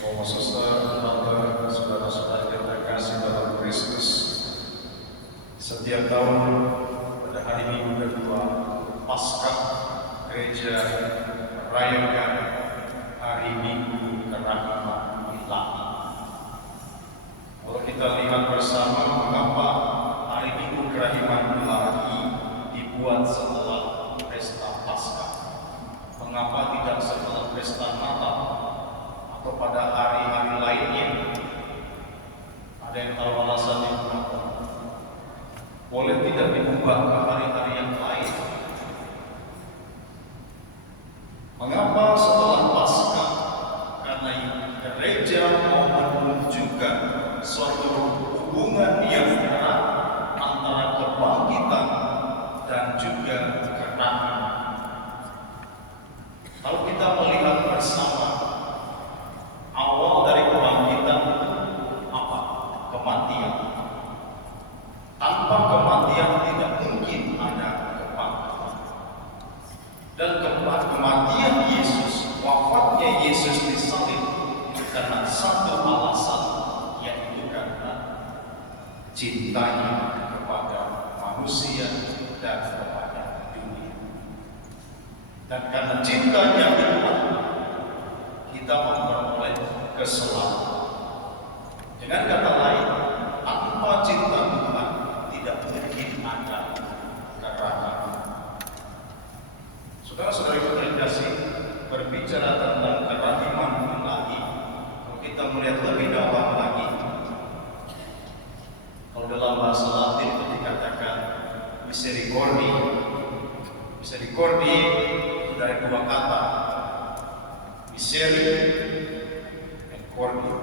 Bapak Suster, Tante, saudara-saudara yang terkasih dalam Kristus, setiap tahun pada hari Minggu kedua Paskah gereja merayakan hari Minggu Kerahiman Ilahi. Kalau kita lihat bersama mengapa hari Minggu Kerahiman Ilahi dibuat setelah pesta Paskah, mengapa tidak setelah pesta Natal atau pada hari-hari lainnya? Ada yang tahu alasannya kenapa? Boleh tidak diubah ke hari-hari yang lain? Mengapa setelah Paskah? Karena gereja mau menunjukkan suatu hubungan yang erat antara kebangkitan dan juga kerahiman. Kalau kita melihat bersama, awal dari kebangkitan apa? Kematian. Tanpa kematian tidak mungkin ada kebangkitan. Dan kematian Yesus, wafatnya Yesus disalib karena satu alasan, yaitu karena cintanya kepada manusia dan kepada dunia. Dan karena cintanya itu, kita memperoleh keselamatan. Dengan kata lain, tanpa cinta Tuhan tidak mungkin ada kerahiman. Saudara-saudara yang terkasih, berbicara tentang kerahiman ilahi, kalau kita melihat lebih dalam lagi, kalau dalam bahasa Latin itu dikatakan misericordia. Misericordia itu dari dua kata, miseri dan cordia.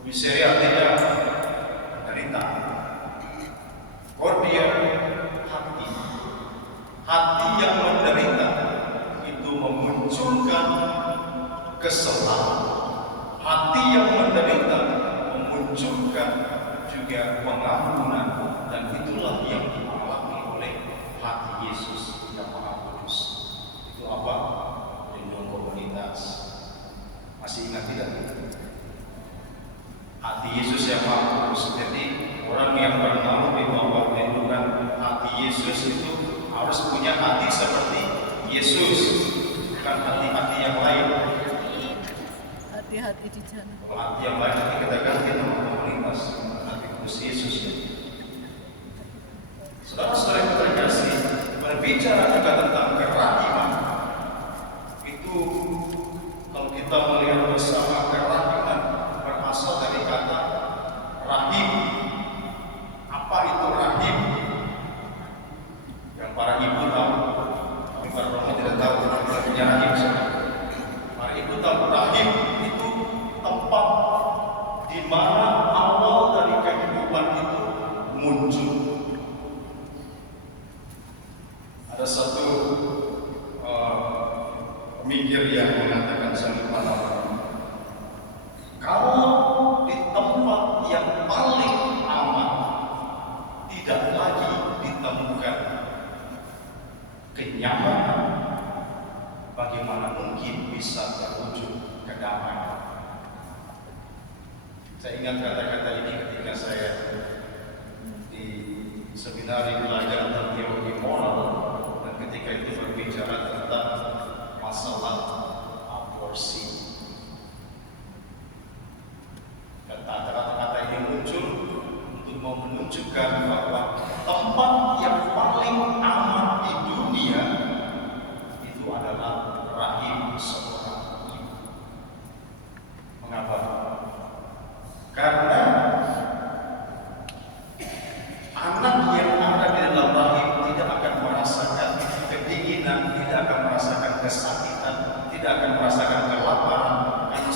Miseri artinya penderitaan, cordia hati. Hati yang menderita itu memunculkan keselamatan. Hati yang menderita memunculkan juga pengampunan, dan itulah yang dialami oleh hati Yesus yang Maha Kudus. Itu apa? Renungan komunitas. Masih ingat tidak? Hati Yesus yang Maha Kudus. Jadi orang yang bernaung di bawah renungan hati Yesus itu harus punya hati seperti Yesus, bukan hati-hati yang lain. Hati-hati di jalan. Hati yang lain nanti kita ganti nama komunitas, hati kudus Yesus. Saudara-saudara yang terkasih, berbicara juga tentang kerahiman, itu kalau kita melihat bersama, kerahiman berasal dari kata rahim. Apa itu rahim? Yang para ibu tahu, tapi para bapak tidak tahu artinya rahim. Para ibu tahu rahim itu tempat di mana awal dari kehidupan itu muncul. Ada satu pemikir yang mengatakan seminar, kalau di tempat yang paling aman tidak lagi ditemukan kenyamanan, bagaimana mungkin bisa terwujud kedamaian? Saya ingat kata-kata ini ketika saya di seminari belajar tentang teologi moral, dan ketika itu berbicara tentang masalah aborsi. Dan kata-kata ini muncul untuk mau menunjukkan bahwa tempat yang paling aman di dunia itu adalah rahim seorang ibu. Mengapa? Karena anak yang ada di dalam rahim tidak akan merasakan kedinginan, tidak akan merasakan kesakitan, tidak akan merasakan kelaparan, karena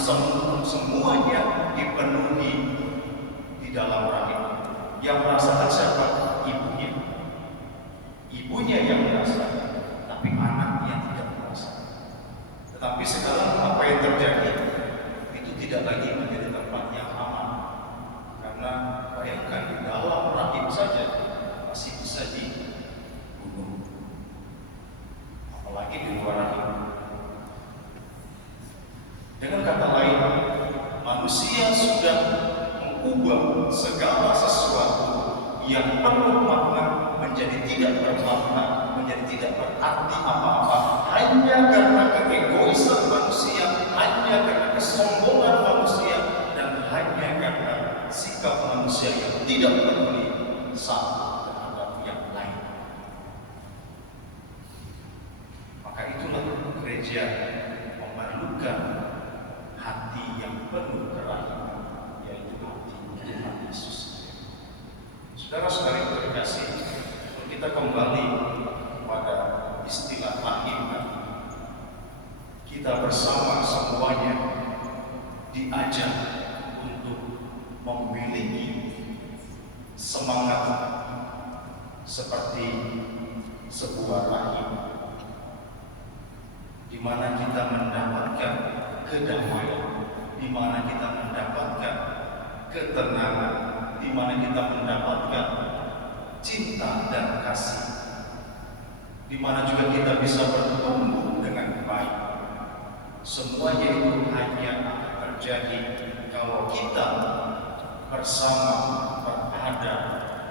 semuanya dipenuhi di dalam rahim. Yang merasakan siapa? Ibunya. Ibunya yang merasakan, tapi anaknya tidak merasakan. Tetapi sekarang apa yang terjadi? Itu tidak lagi menjadi tempat yang aman. Karena bayangkan, di dalam rahim saja masih bisa dibunuh, apalagi di luar rahim. Dengan kata lain, manusia sudah mengubah segala sesuatu yang penuh makna menjadi tidak bermakna, menjadi tidak berarti apa-apa, hanya karena keegoisan manusia, hanya karena kesombongan manusia, dan hanya karena sikap manusia yang tidak peduli satu terhadap yang lain. Maka itulah gereja memerlukan hati yang penuh kerahiman, yaitu hati Tuhan Yesus. Saudara-saudara yang terkasih, kita kembali pada istilah rahim. Kita bersama semuanya diajak untuk memiliki semangat seperti sebuah rahim, di mana kita mendapatkan kedamaian, di mana kita mendapatkan ketenangan, di mana kita mendapatkan cinta dan kasih, di mana juga kita bisa bertumbuh dengan baik. Semuanya itu hanya akan terjadi kalau kita bersama berada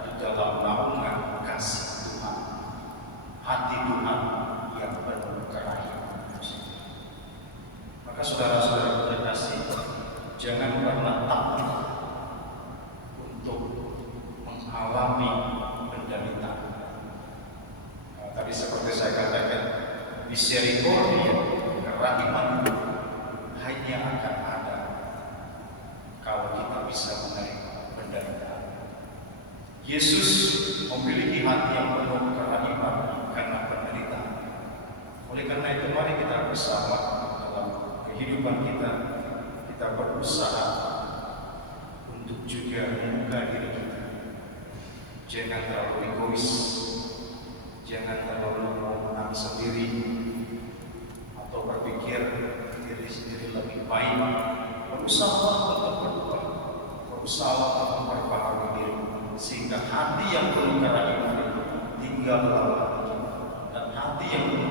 di dalam naungan kasih Tuhan, hati Tuhan yang penuh kerahiman. Maka saudara-saudara terkasih, jangan pernah takut untuk mengalami penderitaan. Tadi seperti saya katakan, misericordia, kerahiman hanya akan ada kalau kita bisa menerima penderitaan. Yesus memiliki hati yang penuh kerahiman karena penderitaan. Oleh karena itu, mari kita bersama dalam kehidupan kita berusaha untuk juga membuka diri kita. Jangan terlalu egois, jangan terlalu menang sendiri, atau berpikir diri sendiri lebih baik. Berusaha untuk berubah, berusaha untuk memperbaharui diri, sehingga hati yang penuh kerahiman tinggal dalam hati kita, dan hati yang penuh